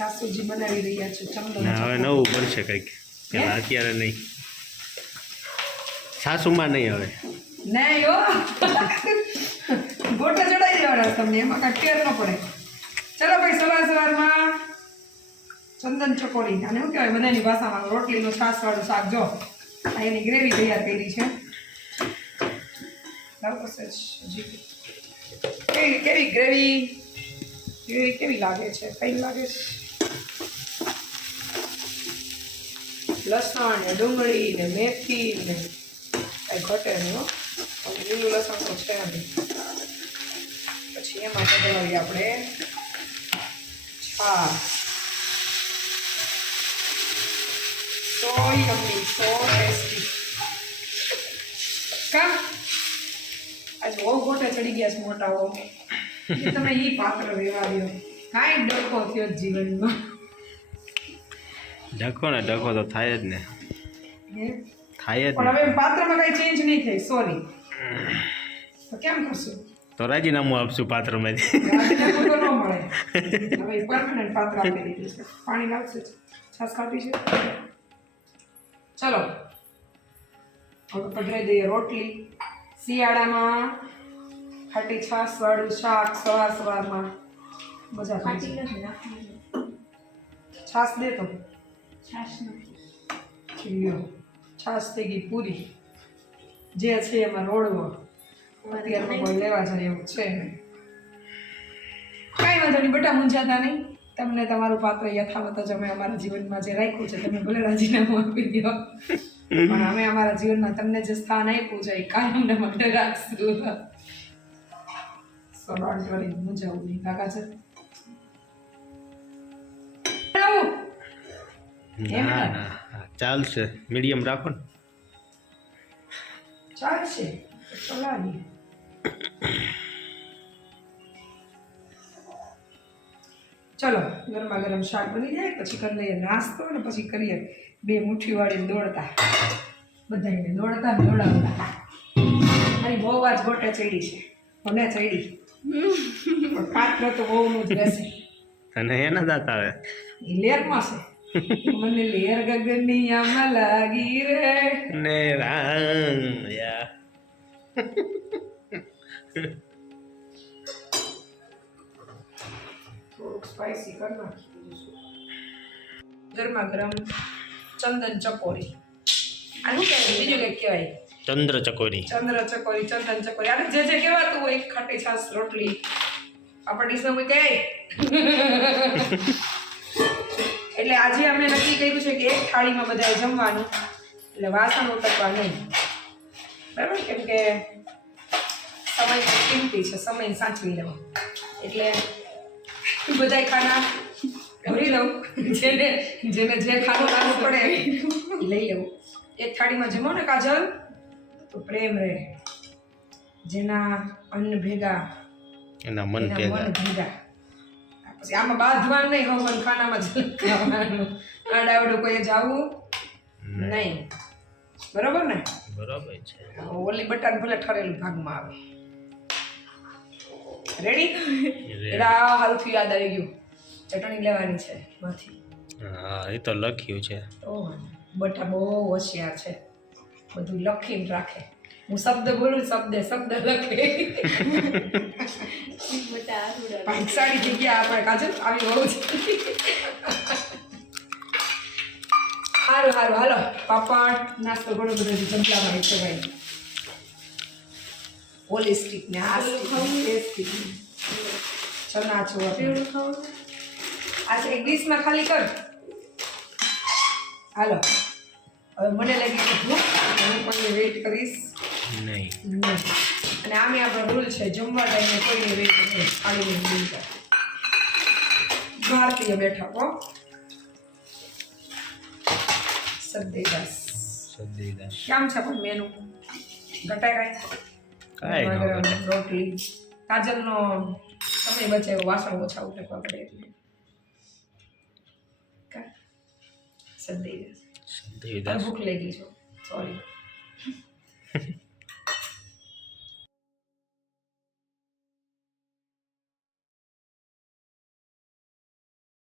સાસુજી બનાવી રહ્યા છે ચંદન ના હવે નવું બનશે કંઈક. પેલા અત્યારે નહીં. સાસુમાં નહીં હવે. ના યો ગોટા ચડાવી દેવાના તમને એમાં કાંઈ ફેર ન પડે. ચલો ભાઈ સવાર સવારમાં ચંદન ચકોડી અને શું કહેવાય બધાની ભાષામાં રોટલીનું છાસવાળું શાક. જો આ એની ગ્રેવી તૈયાર કરી છે. કેવી કેવી ગ્રેવી? ગ્રેવી કેવી લાગે છે? કઈ લાગે છે? લસણ ને ડુંગળી ને મેથી ને કાંઈ ઘટે નહીં લીલું લસણ તો છે નહીં. પછી એમાં પધરાવીએ આપણે છાશ. સો કા? આજ બહુ ગોટા ચડી ગયા છે મોટા તમે એ પાત્ર દો કાંઈ ડખો થયો જીવનમાં. ડખો ને ડખો તો થાય જ ને. થાય જ પણ હવે પાત્રમાં કઈ ચેન્જ નહીં થઈ સોરી તો કેમ કરશું? તો રાજીનામું આપશું પાત્રમાંથી. રાજીનામું તો ન મળે. હવે પરમનન્ટ પાત્ર આપી પાણી લાવશે છાશ કાઢી છે? ચલો. હવે પધરાઈ દઈએ રોટલી. શિયાળામાં ખાટી છાશ વાળું શાક સવાર સવારમાં મજા છાશ દે તો. છાશ થઈ ગઈ પૂરી. જે છે એમાં રોડવો અત્યારમાં કોઈ લેવા જાય એવું છે કાંઈ વાંધો નહીં બટા મૂંઝાતા નહીં. તમને તમારું પાત્ર યથાવત જ અમે અમારા જીવનમાં જે રાખ્યું છે તમે ભલે રાજીનામું આપી દો. પણ અમે અમારા જીવનમાં તમને જે સ્થાન આપ્યું છે એ કાયમને માટે રાખશું. સો કરી મૂંઝાવું નહીં. કાકા છે? ના ના ચાલશે. મીડિયમ રાખો ને. ચાલશે. ચલો ગરમા ગરમ શાક બની જાય પછી કરી લઈએ નાસ્તો અને પછી કરીએ બે મુઠ્ઠી વાળી દોડતા. બધાને દોડતા દોડાવતા. મારી બહુ જ ગોટે ચડી છે. મને ચડી. પાત્ર તો બહુનું જ રહેશે તને એના દાંત આવે? એ લેરમાં છે. મને લેર ગગનની આમાં લાગી રે. ને રામ યા. થોડુંક સ્પાઈસી કરી શું. ગરમા ગરમ ચંદન ચકોરી. આનું કહેવાય? બીજું કંઈક કહેવાય? ચંદ્ર ચકોરી. ચંદ્ર ચકોરી ચંદન ચકોરી. આને જે જે કહેવાતું હોય ખાટી છાશ રોટલી. આપણા ડીશમાં કોઈ કહે એટલે આજે અમે નક્કી કર્યું છે કે એક થાળીમાં બધાએ જમવાનું એટલે વાસણ ઉટકવા નહીં. બરાબર? કેમ કે સમય કિંમતી છે સમય સાચવી લેવો. એટલે બધાય ખાના ભરી લઉં. જેને જેને જે ખાવાનું લાગુ પડે લઈ લેવું. એક થાળીમાં જમો ને કાજલ તો પ્રેમ રહે. જેના અન્ન ભેગા એના મન ભેગા. પછી આમાં બાંધવાનું નહીં હોવાનું ખાનામાં જવાનું આડાવડું કોઈ જવું? નહીં. બરોબર ને? બરાબર છે. ઓલી બટાન ભલે ઠરેલું ભાગમાં આવે. રેડી રા હલફી યાદ આવી ગયું. ચટણી લેવાની છે માંથી. હા એ તો લખ્યું છે. ઓહ બટા બહુ હોશિયાર છે. બધું લખીને રાખે. હું શબ્દ બોલું, શબ્દ શબ્દ લખે. ભાગશાળી જગ્યા ગયા આપણે કાજુ આવી બહુ છે. સારું સારું હાલો. પાપડ, નાસ્તો ઘણો બધો જમલામાં છે ભાઈ. ઓલી સ્ટીક ને, આ સ્ટીક ચના ચોર આ છે એક ડીશમાં ખાલી કર. હાલો. હવે મને લાગી કે હું પણ વેઇટ કરીશ. નહીં. અને આમે આપણો રૂલ છે જમવા ટાઈમે કોઈને વેટ નહીં. ખાલી નહીં ભારતીય બેઠક હો. સદેદાસ સદીદાસ કેમ છે પણ મેનુ ઘટાય કાંઈ? કાંઈ રોટલી. કાજલનો સમય બચે વાસણ ઓછા ઉઠકવા પડે એટલે. સદેદાસ સદીદાસ ભૂખ લાગી છો. સોરી